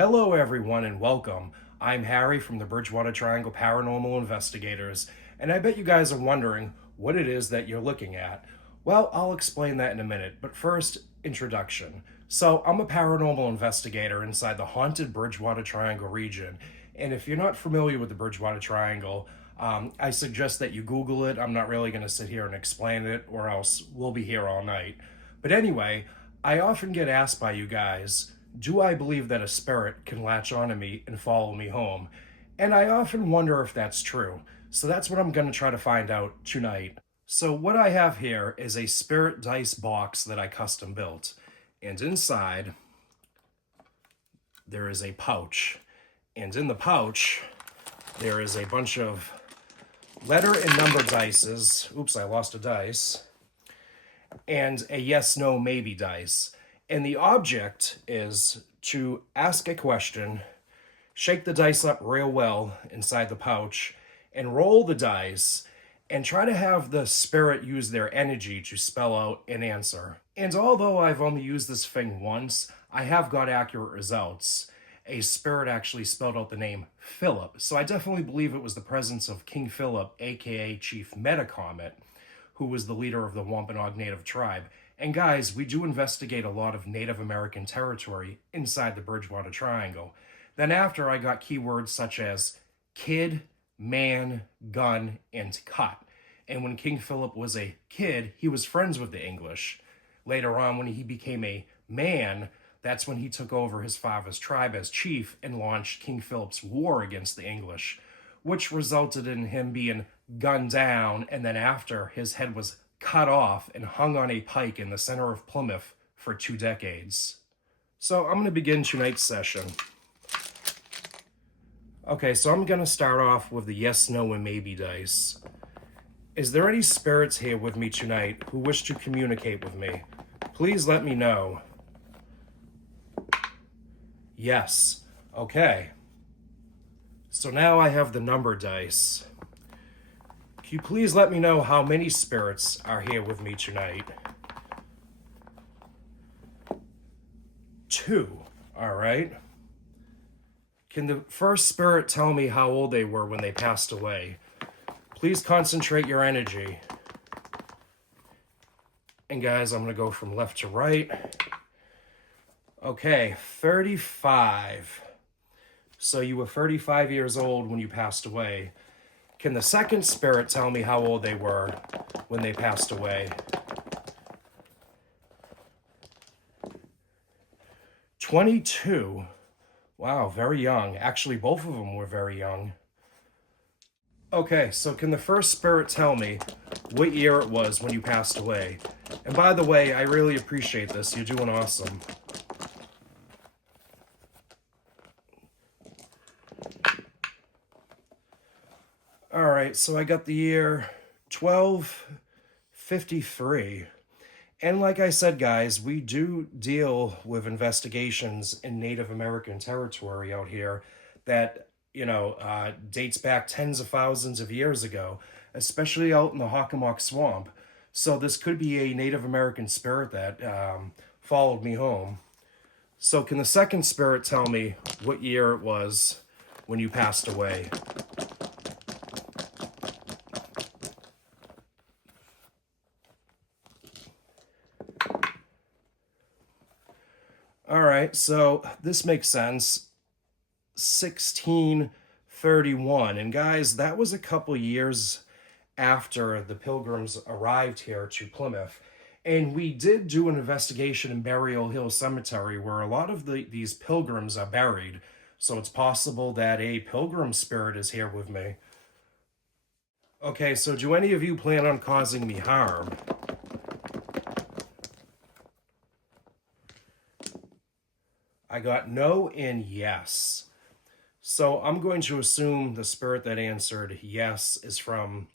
Hello, everyone, and welcome. I'm Harry from the Bridgewater Triangle Paranormal Investigators, and I bet you guys are wondering what it is that you're looking at. Well, I'll explain that in a minute, but first, introduction. So, I'm a paranormal investigator inside the haunted Bridgewater Triangle region, and if you're not familiar with the Bridgewater Triangle, I suggest that you Google it. I'm not really going to sit here and explain it, or else we'll be here all night. But anyway, I often get asked by you guys, do I believe that a spirit can latch onto me and follow me home? And I often wonder if that's true. So that's what I'm going to try to find out tonight. So, what I have here is a spirit dice box that I custom built. And inside, there is a pouch. And in the pouch, there is a bunch of letter and number dices. Oops, I lost a dice. And a yes, no, maybe dice. And the object is to ask a question, shake the dice up real well inside the pouch, and roll the dice, and try to have the spirit use their energy to spell out an answer. And although I've only used this thing once, I have got accurate results. A spirit actually spelled out the name Philip, so I definitely believe it was the presence of King Philip, aka Chief Metacomet, who was the leader of the Wampanoag Native tribe. And guys, we do investigate a lot of Native American territory inside the Bridgewater Triangle. Then after, I got keywords such as kid, man, gun, and cut. And when King Philip was a kid, he was friends with the English. Later on, when he became a man, that's when he took over his father's tribe as chief and launched King Philip's war against the English, which resulted in him being gunned down, and then after, his head was cut off and hung on a pike in the center of Plymouth for 2 decades. So I'm going to begin tonight's session. Okay, so I'm going to start off with the yes, no, and maybe dice. Is there any spirits here with me tonight who wish to communicate with me? Please let me know. Yes. Okay. So now I have the number dice. Can you please let me know how many spirits are here with me tonight? 2. All right. Can the first spirit tell me how old they were when they passed away? Please concentrate your energy. And guys, I'm going to go from left to right. Okay, 35. So you were 35 years old when you passed away. Can the second spirit tell me how old they were when they passed away? 22. Wow, very young. Actually, both of them were very young. Okay, so can the first spirit tell me what year it was when you passed away? And by the way, I really appreciate this. You're doing awesome. All right, so I got the year 1253. And like I said, guys, we do deal with investigations in Native American territory out here that, dates back tens of thousands of years ago, especially out in the Hockomock Swamp. So this could be a Native American spirit that followed me home. So can the second spirit tell me what year it was when you passed away? All right, so this makes sense. 1631. And guys, that was a couple years after the pilgrims arrived here to Plymouth. And we did do an investigation in Burial Hill Cemetery where a lot of these pilgrims are buried. So it's possible that a pilgrim spirit is here with me. Okay, so do any of you plan on causing me harm? I got no and yes. So I'm going to assume the spirit that answered yes is from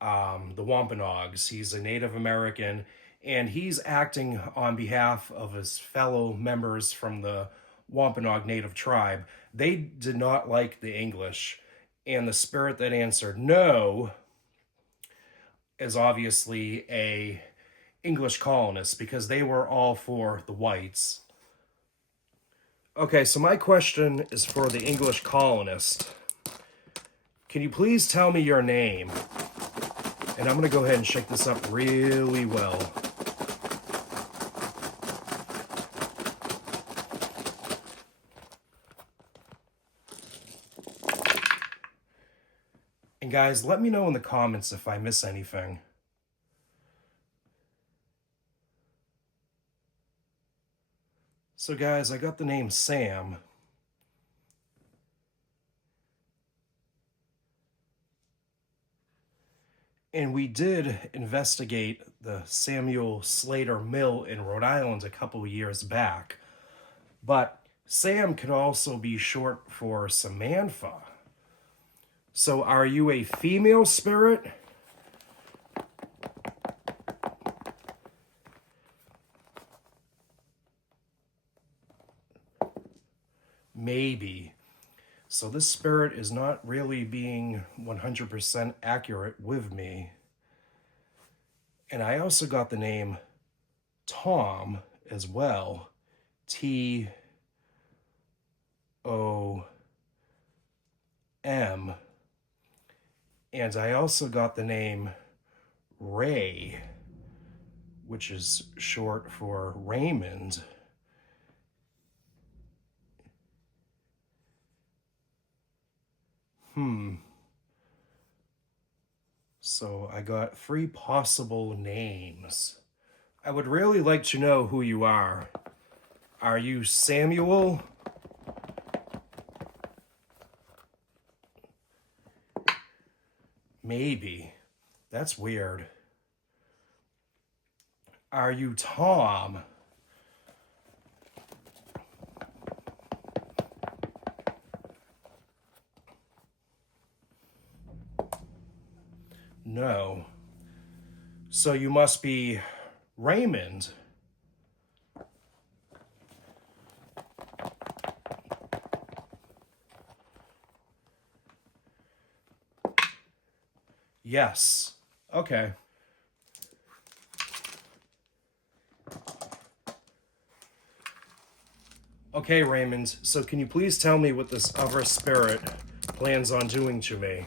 the Wampanoags. He's a Native American, and he's acting on behalf of his fellow members from the Wampanoag Native tribe. They did not like the English, and the spirit that answered no is obviously a English colonist because they were all for the whites. Okay, so my question is for the English colonist. Can you please tell me your name? And I'm going to go ahead and shake this up really well. And guys, let me know in the comments if I miss anything. So guys, I got the name Sam. And we did investigate the Samuel Slater Mill in Rhode Island a couple years back. But Sam could also be short for Samantha. So are you a female spirit? Maybe. So this spirit is not really being 100% accurate with me. And I also got the name Tom as well. Tom. And I also got the name Ray, which is short for Raymond. So I got 3 possible names. I would really like to know who you are. Are you Samuel? Maybe. That's weird. Are you Tom? No. So you must be Raymond. Yes. Okay. Okay, Raymond, so can you please tell me what this other spirit plans on doing to me?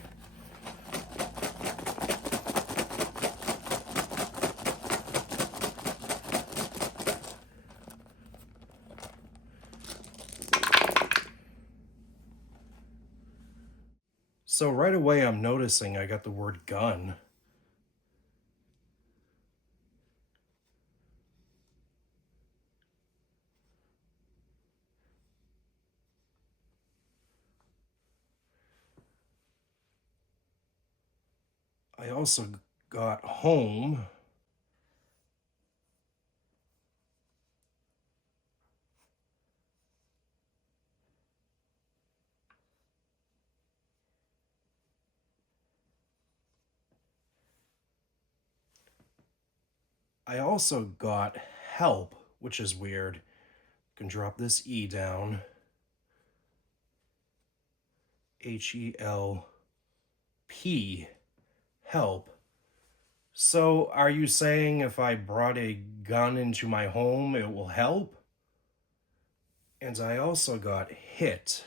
So right away I'm noticing I got the word gun. I also got home. I also got help, which is weird. Can drop this E down. HELP. Help. So are you saying if I brought a gun into my home, it will help? And I also got hit.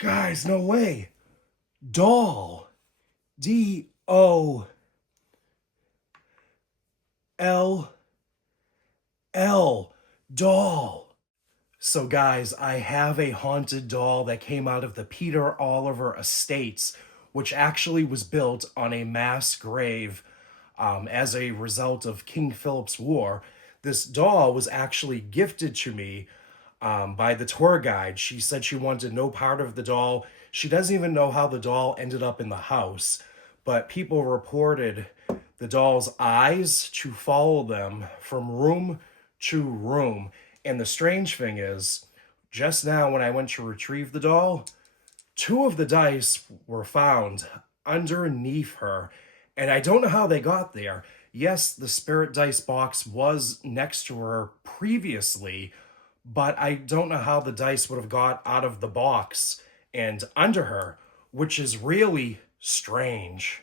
Guys, no way. Doll. DOLL. Doll. So guys, I have a haunted doll that came out of the Peter Oliver Estates, which actually was built on a mass grave as a result of King Philip's War. This doll was actually gifted to me by the tour guide. She said she wanted no part of the doll. She doesn't even know how the doll ended up in the house, but people reported the doll's eyes to follow them from room to room. And the strange thing is, just now when I went to retrieve the doll, 2 of the dice were found underneath her. And I don't know how they got there. Yes, the spirit dice box was next to her previously, but I don't know how the dice would have got out of the box and under her, which is really strange.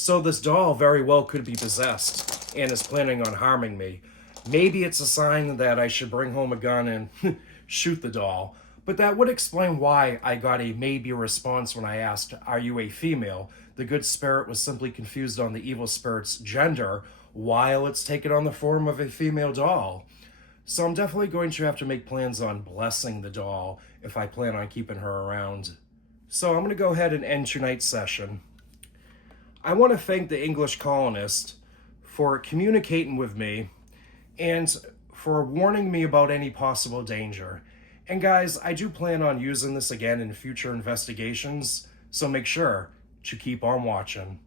So this doll very well could be possessed and is planning on harming me. Maybe it's a sign that I should bring home a gun and shoot the doll. But that would explain why I got a maybe response when I asked, "Are you a female?" The good spirit was simply confused on the evil spirit's gender while it's taken on the form of a female doll. So I'm definitely going to have to make plans on blessing the doll if I plan on keeping her around. So I'm going to go ahead and end tonight's session. I want to thank the English colonist for communicating with me and for warning me about any possible danger. And guys, I do plan on using this again in future investigations, so make sure to keep on watching.